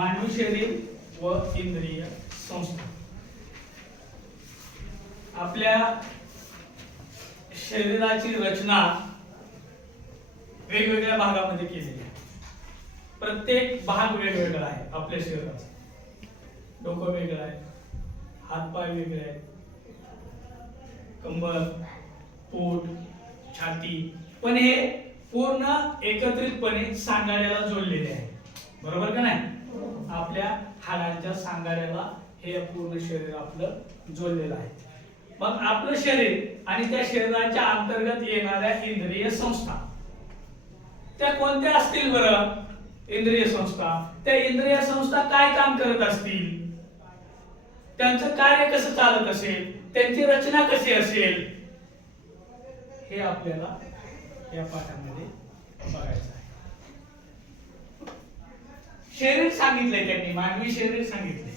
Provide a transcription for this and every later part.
मानवी शरीर व इंद्रिय संस्था. आपल्या शरीराची रचना वेगवेगळ्या भागामध्ये केलेली आहे. प्रत्येक भाग वेगवेगळा आहे आपल्या शरीराचा. डोकं वेगळं आहे, हातपाय वेगळे आहेत, कंबर, पोट, छाती, पण हे पूर्ण एकत्रितपणे सांगाड्याला जोडलेले आहे. बरोबर का नाही? आपल्या हाडांच्या सांगाड्याला हे पूर्ण शरीर आपलं जोडलेलं आहे. मग आपलं शरीर आणि त्या शरीराच्या अंतर्गत येणाऱ्या इंद्रिय संस्था त्या कोणत्या असतील बरं? इंद्रिय संस्था. त्या इंद्रिय संस्था काय काम करत असतील? त्यांचं कार्य कसं चालत असेल? त्यांची रचना कशी असेल? हे आपल्याला या पाठामध्ये बघायचं आहे. शरीर सांगितलंय त्यांनी, मानवी शरीर सांगितले.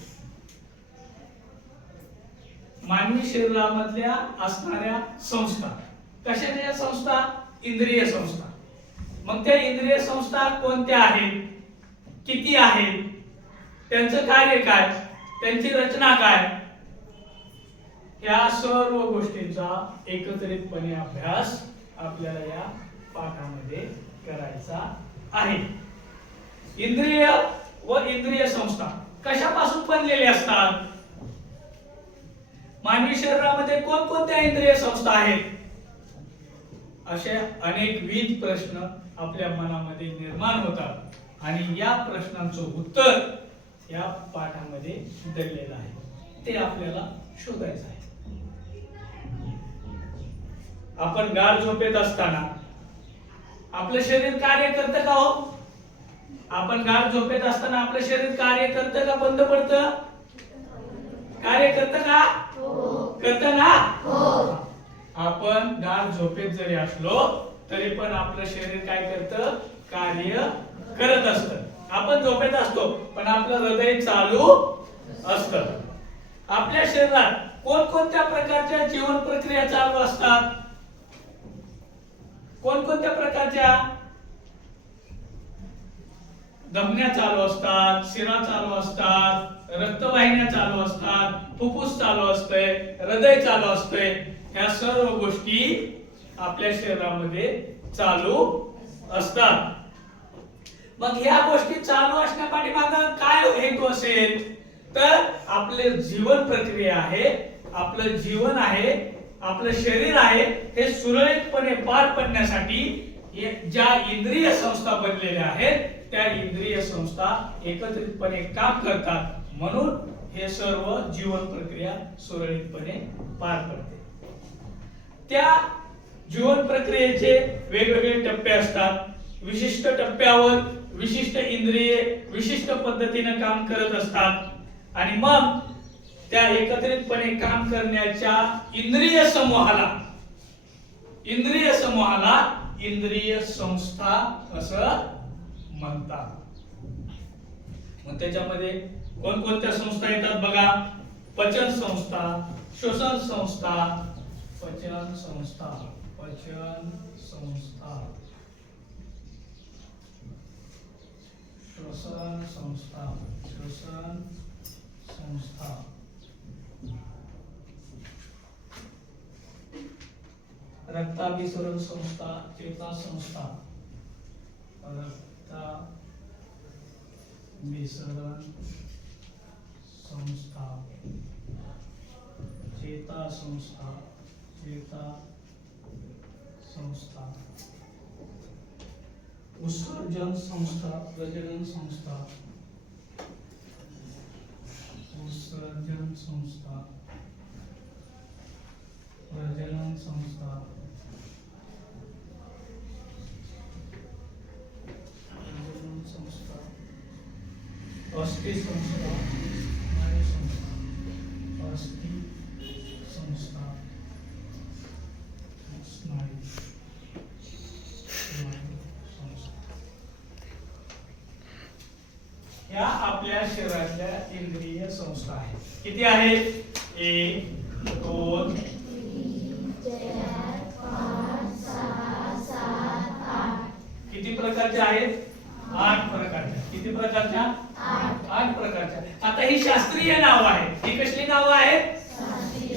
मानवी शरीरामधल्या असणाऱ्या संस्था कशाच्या संस्था? इंद्रिय संस्था. मग त्या इंद्रिय संस्था कोणत्या आहेत, किती आहेत, त्यांचं कार्य काय, त्यांची रचना काय, या सर्व गोष्टींचा एकत्रितपणे अभ्यास आपल्याला या पाठामध्ये करायचा आहे. इंद्रिय व इंद्रिय संस्था कशापासून बनलेले असतात? मानवी शरीरामध्ये कोणकोणत्या इंद्रिय संस्था आहेत? अशा अनेकविध प्रश्न आपल्या मनामध्ये निर्माण होतात आणि या प्रश्नांचं उत्तर या पाठामध्ये दिलेलं आहे. ते आपल्याला शोधायचं आहे. आपण गाढ झोपेत असताना आपलं शरीर कार्य करतं का हो? आपण गाढ झोपेत असताना आपलं शरीर कार्य करतं का बंद पडतं? कार्य करतं का? करतं ना? आपण गाढ झोपेत जरी असलो तरी पण आपलं शरीर काय करतं? कार्य करत असतं. आपण झोपेत असतो पण आपलं हृदय चालू असतं. आपल्या शरीरात कोणकोणत्या प्रकारच्या जीवन प्रक्रिया चालू असतात? कोणकोणत्या प्रकारच्या? धमन्या चालू असतात, शिरा चालू असतात, रक्तवाहिन्या चालू असतात, फुफ्फुस चालू असतंय, हृदय चालू असतंय. ह्या सर्व गोष्टी आपल्या शरीरामध्ये चालू असतात. मग ह्या गोष्टी चालू असण्यापाठीमागे काय हेतू असेल? तर आपले जीवन प्रक्रिया आहे, आपलं जीवन आहे, आपलं शरीर आहे, हे सुरळीतपणे पार पडण्यासाठी ज्या इंद्रिय संस्था बनलेल्या आहेत त्या इंद्रिय संस्था एकत्रितपणे काम करतात. म्हणून हे सर्व जीवन प्रक्रिया सुरळीतपणे पार पडते. त्या जीवन प्रक्रियेचे वेगवेगळे टप्पे असतात. विशिष्ट टप्प्यावर विशिष्ट इंद्रिये विशिष्ट पद्धतीने काम करत असतात आणि मग त्या एकत्रितपणे काम करण्याच्या इंद्रिय समूहाला इंद्रिय संस्था असं म्हणतात. मग त्याच्यामध्ये कोणकोणत्या संस्था येतात बघा? पचन संस्था, श्वसन संस्था, पचन संस्था, श्वसन संस्था, रक्ताभिसरण संस्था, चेता संस्था, रक्ताभिसरण संस्था, चेता संस्था, उत्सर्जन संस्था, प्रजनन संस्था, प्रजनन संस्था, अस्थि संस्था, स्नायू संस्था, अस्थि संस्था, स्नायू संस्था. या आपल्या शरीरातल्या इंद्रिय संस्था आहेत. किती आहेत? 1 2 3 4 5 6 7 8. किती प्रकारच्या आहेत? 8 प्रकारच्या. किती प्रकारच्या? 8. 8 प्रकारच्या. आता ही शास्त्रीय नाव आहे. ही कसली नाव आहेत?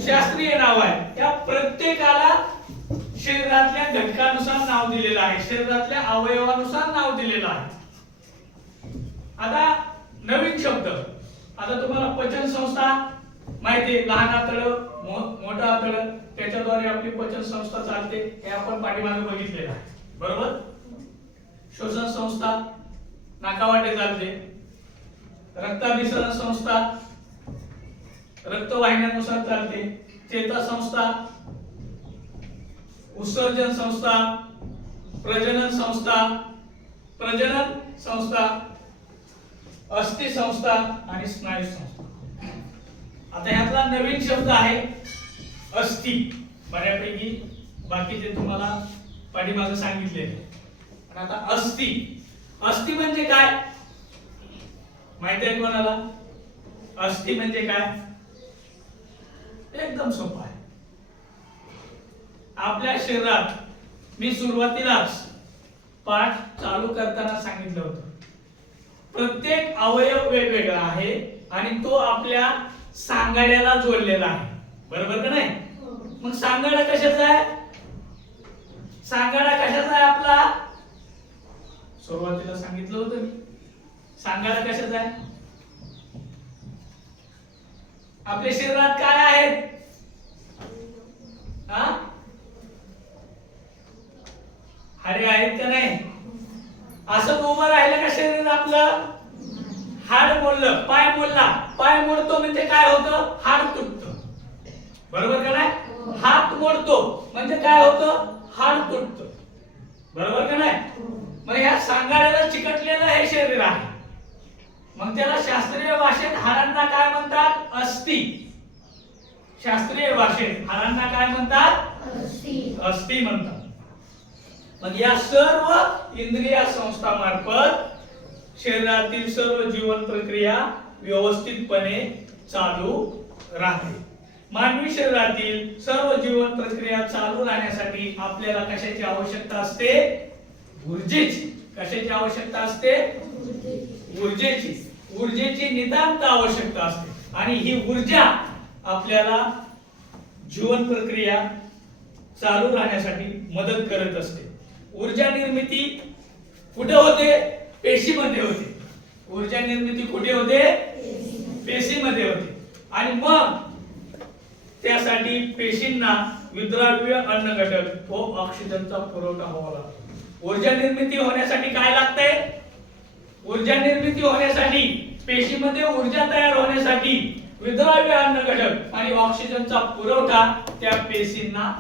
शास्त्रीय नाव आहे. त्या प्रत्येकाला शरीरातल्या घटकानुसार नाव दिलेलं आहे, शरीरातल्या अवयवानुसार नाव दिलेलं आहे. आता नवीन शब्द, आता तुम्हाला पचन संस्था माहिती आहे, लहान आतडं मोठं आतडं त्याच्याद्वारे आपली पचन संस्था चालते, हे आपण पाठीमागे बघितलेलं आहे, बरोबर. श्वसन संस्था नाकावाटे चालते, रक्ताभिसरण संस्था रक्तवाहिन्यानुसार चालते, चेता संस्था, उत्सर्जन संस्था, प्रजनन संस्था, अस्थि संस्था आणि स्नायू संस्था. आता ह्यातला नवीन शब्द आहे अस्थि. बऱ्यापैकी बाकीचे तुम्हाला पाठीमागे सांगितले. पण आता अस्थि, अस्थि म्हणजे काय माहिती आहे कोणाला? अस्थि म्हणजे काय? एकदम सोपं आहे. आपल्या शरीरात मी सुरुवातीलाच पाठ चालू करताना सांगितलं होतं, प्रत्येक अवयव वेगवेगळा आहे आणि तो आपल्या सांगाड्याला जोडलेला आहे, बरोबर का नाही? मग सांगाडा कशाचा आहे? सांगाडा कशाचा आहे आपला? सुरुवातीला सांगितलं होतं मी, सांगाडा कशाचा आहे? आपल्या शरीरात काय आहेत? हाडे आहेत का नाही? असं उभं राहिलं का शरीर आपलं? हाड मोडलं, पाय मोडला, पाय मोडतो म्हणजे काय होतं? हाड तुटतं, बरोबर का नाही? हात मोडतो म्हणजे काय होतं? हाड तुटतं, बरोबर का नाही? मग ह्या सांगाड्याला चिकटलेलं हे शरीर आहे. मग त्याला शास्त्रीय भाषेत हाडांना काय म्हणतात? अस्थि. शास्त्रीय भाषेत हाडांना काय म्हणतात? अस्थि म्हणतात. मग या सर्व इंद्रिय संस्थांमार्फत शरीरातील सर्व जीवन प्रक्रिया व्यवस्थितपणे चालू राहते. मानवी शरीरातील सर्व जीवन प्रक्रिया चालू राहण्यासाठी आपल्याला कशाची आवश्यकता असते? ऊर्जेची. कशाची आवश्यकता असते? ऊर्जेची. ऊर्जेची नितांत आवश्यकता असते आणि ही ऊर्जा आपल्याला जीवन प्रक्रिया चालू राहण्यासाठी मदत करत असते. ऊर्जा निर्मिती कुठे होते? पेशीमध्ये होते. ऊर्जा निर्मिती कुठे होते? पेशीमध्ये होते. आणि मग त्यासाठी पेशींना विद्राव्य अन्न घटक व ऑक्सिजनचा पुरवठा व्हावा लागतो. ऊर्जा निर्मिती होण्यासाठी काय लागतंय? ऊर्जा निर्मिती होण्यासाठी, पेशीमध्ये ऊर्जा तयार होण्यासाठी विद्राव्य अन्न घटक आणि ऑक्सिजनचा पुरवठा त्या पेशींना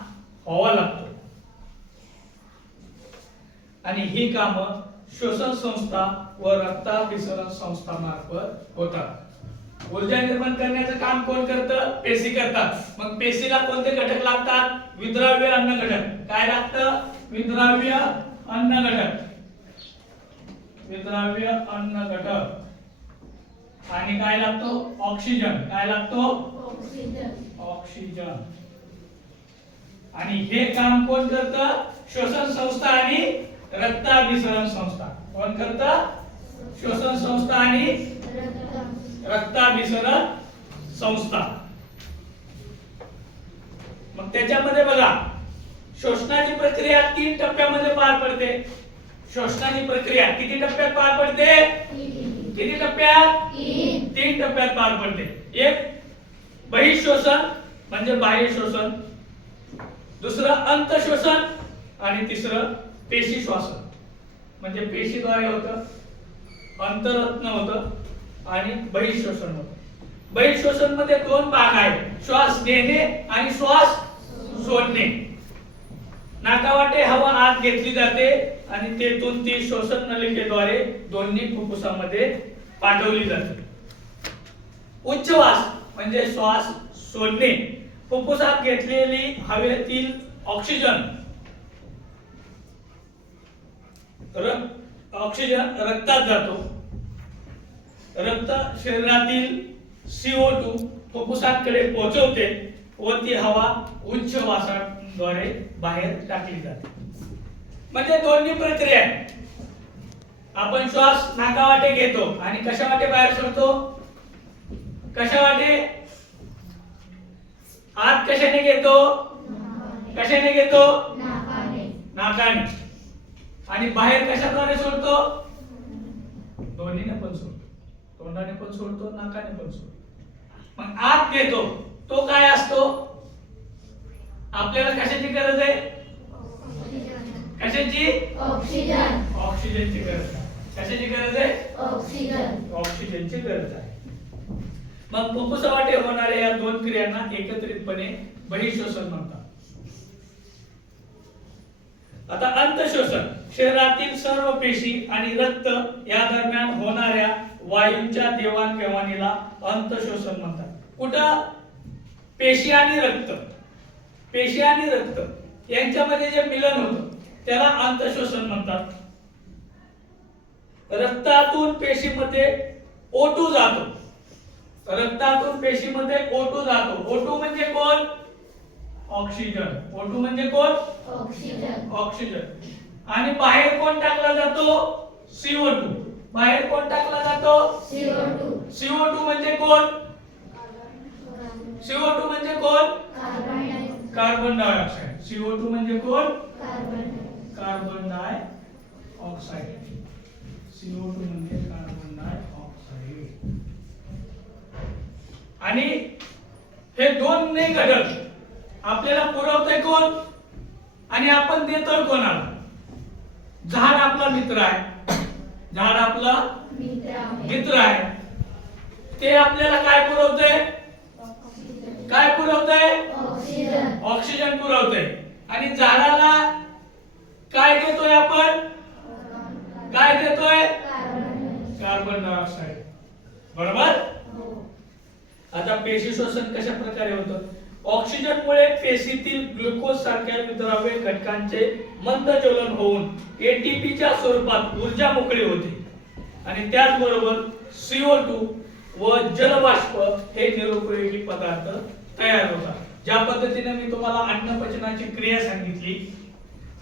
व्हावा लागतो. आणि ही कामं श्वसन संस्था व रक्ताभिसरण संस्था मार्फत होतात. ऊर्जा निर्माण करण्याचं काम कोण करतं? पेशी करतात. मग पेशीला कोणते घटक लागतात? विद्राव्य अन्न घटक. काय लागतं? विद्राव्य अन्न घटक. विद्राव्य अन्न घटक. आणि काय लागतो? ऑक्सिजन. काय लागतो? ऑक्सिजन. आणि हे काम कोण करतं? श्वसन संस्था आणि रक्ताभिसरण संस्था. कोण करतं? श्वसन संस्था आणि रक्ताभिसरण संस्था. मग त्याच्यामध्ये बघा, शोषणाची प्रक्रिया 3 टप्प्यामध्ये पार पडते. शोषणाची प्रक्रिया किती टप्प्यात पार पडते? किती टप्प्यात? 3 टप्प्यात पार पडते. एक बहिःशोषण म्हणजे बाह्य शोषण, दुसरं अंतःशोषण आणि तिसरं पेशी श्वासन म्हणजे पेशीद्वारे होतं, अंतररत्न होतं आणि बहिःशोषण होतं. बहिःशोषण मध्ये 2 भाग आहेत, श्वास घेणे आणि श्वास सोडणे. नाकावाटे हवा आत घेतली जाते आणि तेथून ती श्वसन नलिकेद्वारे दोन्ही फुफ्फुसामध्ये पाठवली जाते. उच्छ्वास म्हणजे श्वास सोडणे. फुफ्फुसात घेतलेली हवेतील ऑक्सिजन रक्तात जातो. रक्त शरीरातील CO2 फुफ्फुसाकडे पोहोचवते व ती हवा उच्छ्वासाद्वारे बाहेर टाकली जाते. म्हणजे दोन्ही प्रक्रिया. आपण श्वास नाकावाटे घेतो आणि कशावाटे बाहेर सोडतो? कशावाटे? आत कशाने घेतो? कशाने घेतो? नाकाने. आणि बाहेर कशाद्वारे सोडतो? दोन्हीने पण सोडतो. तोंडाने पण सोडतो, नाकाने पण सोडतो. मग आत घेतो तो काय असतो? आपल्याला कशाची गरज आहे? कशाची? ऑक्सिजन. ऑक्सिजनची गरज आहे. कशाची गरज आहे? ऑक्सिजन. ऑक्सिजनची गरज आहे. मग फुफ्फुसावाटे होणाऱ्या या दोन क्रियांना एकत्रितपणे बहिःश्वसन म्हणतात. आता अंतःश्वसन शरीरातील सर्व पेशी आणि रक्त या दरम्यान होणाऱ्या वायूंच्या देवाणघेवाणीला अंतःश्वसन म्हणतात. कुठं? पेशी आणि रक्त. पेशी आणि रक्त यांच्यामध्ये जे मिलन होतं त्याला अंतःश्वसन म्हणतात. रक्तातून पेशीमध्ये O2 जातो. रक्तातून पेशीमध्ये O2 जातो. O2 म्हणजे कोण? ऑक्सिजन. O2 म्हणजे कोण? ऑक्सिजन. ऑक्सिजन. आणि बाहेर कोण टाकला जातो? CO2. बाहेर कोण टाकला जातो? CO2. CO2 म्हणजे कोण? CO2 म्हणजे कोण? Carbon dioxide. CO2 म्हणजे कोण? कार्बन डाय ऑक्साइड. CO2 म्हणजे कार्बन डाय ऑक्साइड. आणि हे दोन नाही घटक आपल्याला पुरवतंय कोण आणि आपण देतोय कोणाला? झाड आपला मित्र आहे. झाड आपला मित्र आहे. ते आपल्याला काय पुरवतंय? काय पुरवतंय? ऑक्सिजन. ऑक्सिजन पुरवतंय. आणि झाडाला काय देतोय आपण? काय देतोय? Carbon dioxide. बरोबर? आता पेशी श्वसन कशा प्रकारे होतं? ऑक्सिजनमुळे पेशीतील ग्लुकोज सारख्या विद्राव्य घटकांचे मंद ज्वलन होऊन एटीपीच्या स्वरूपात ऊर्जा मोकळी होते. आणि त्याचबरोबर CO2 व जलबाष्प हे निरुपयोगी पदार्थ तयार होतात. ज्या पद्धतीने मी तुम्हाला अन्नपचनाची क्रिया सांगितली,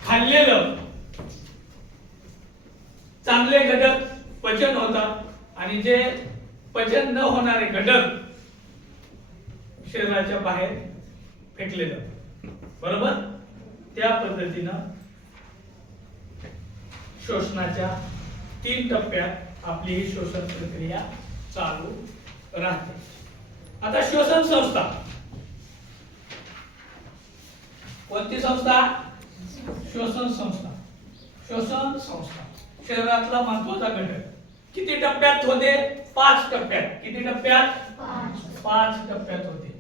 खाल्लेलं चांगले घटक पचन होतात आणि जे पचन न होणारे घटक शरीराच्या बाहेर फेकले जातात. बरोबर? त्या पद्धतीनं श्वसनाच्या 3 टप्प्यात आपली ही श्वसन प्रक्रिया चालू राहते. आता श्वसन संस्था कोणती संस्था? श्वसन संस्था. श्वसन संस्था शरीरातला महत्त्वाचा घटक. किती टप्प्यात होते? 5 टप्प्यात. किती टप्प्यात? 5 टप्प्यात होते.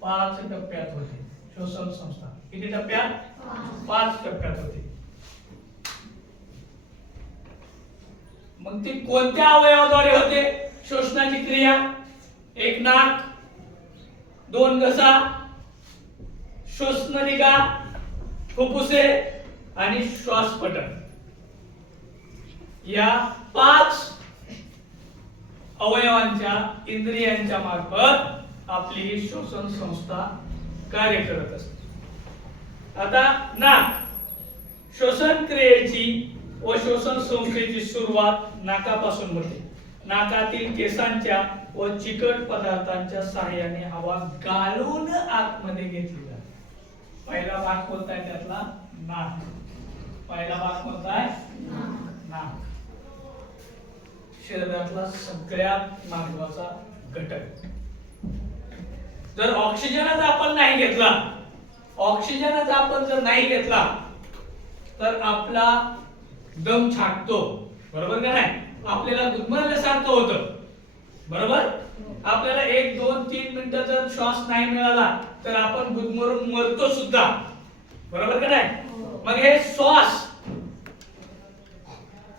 5 टप्प्यात होते श्वसन संस्था. किती टप्प्यात? 5 टप्प्यात होते. मग ती कोणत्या अवयवाद्वारे होते श्वसनाची क्रिया? 1 नाक, 2 घसा, श्वासनलिका, फुफ्फुसे आणि श्वासपटल. या 5 अवयवांच्या इंद्रियांच्या मार्फत आपली ही श्वसन संस्था कार्य करत असते. आता नाक. श्वसन क्रियेची व श्वसन संस्थेची सुरुवात नाकापासून होते. नाकातील केसांच्या व चिकट पदार्थांच्या सहाय्याने हवा गाळून आतमध्ये घेतली जाते. पहिला भाग कोणता आहे त्यातला? नाक. पहिला भाग कोणता आहे? नाक. शरीरातला सगळ्यात महत्त्वाचा घटक. जर ऑक्सिजनच आपण नाही घेतला, ऑक्सिजनच आपण जर नाही घेतला तर आपला दम छाटतो. बरोबर का नाही? आपल्याला गुदमरल्यासारखं होतं. बरोबर? आपल्याला 1, 2, 3 मिनिटं जर श्वास नाही मिळाला तर आपण गुदमरून मरतो सुद्धा. बरोबर का नाही? मग हे श्वास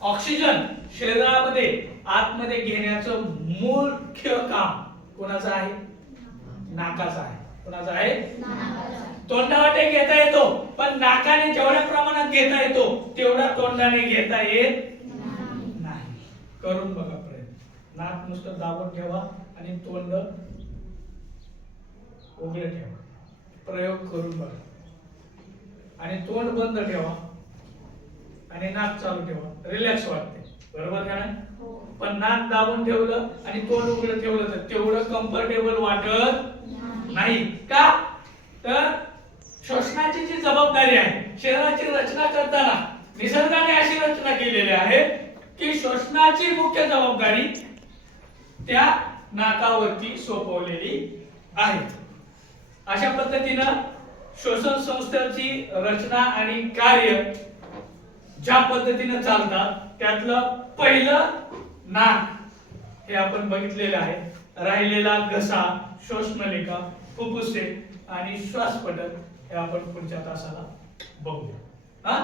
ऑक्सिजन शरीरामध्ये आतमध्ये घेण्याचं मुख्य काम कोणाचं आहे? नाकाचं आहे. कोणाचं आहे? तोंडावाटे घेता येतो, पण नाकाने जेवढ्या प्रमाणात घेता येतो तेवढा तोंडाने घेता येत नाही. करून बघा प्रयत्न. नाक नुसतं दाबून ठेवा आणि तोंड उघडं ठेवा. प्रयोग करून बघा. आणि तोंड बंद ठेवा. आणि नाक चालू ठेवा, रिलॅक्स वाटते, बरोबर का नाही? हो. पण नाक दाबून ठेवलं आणि तोंड उघडं ठेवलं तर तेवढं कम्फर्टेबल वाटत नाही का? तर श्वसनाची जी जबाबदारी आहे, शरीराची रचना करताना निसर्गाने अशी रचना केलेली आहे की श्वसनाची मुख्य जबाबदारी त्या नाकावरती सोपवलेली आहे. अशा पद्धतीनं श्वसन संस्थेची रचना आणि कार्य ज्या पद्धतीने चालतात त्यातलं पहिलं नाक हे आपण बघितलेलं आहे. राहिलेला घसा, श्वासनलिका, फुफ्फुसे आणि श्वासपटल हे आपण पुढच्या तासाला बघूया. हा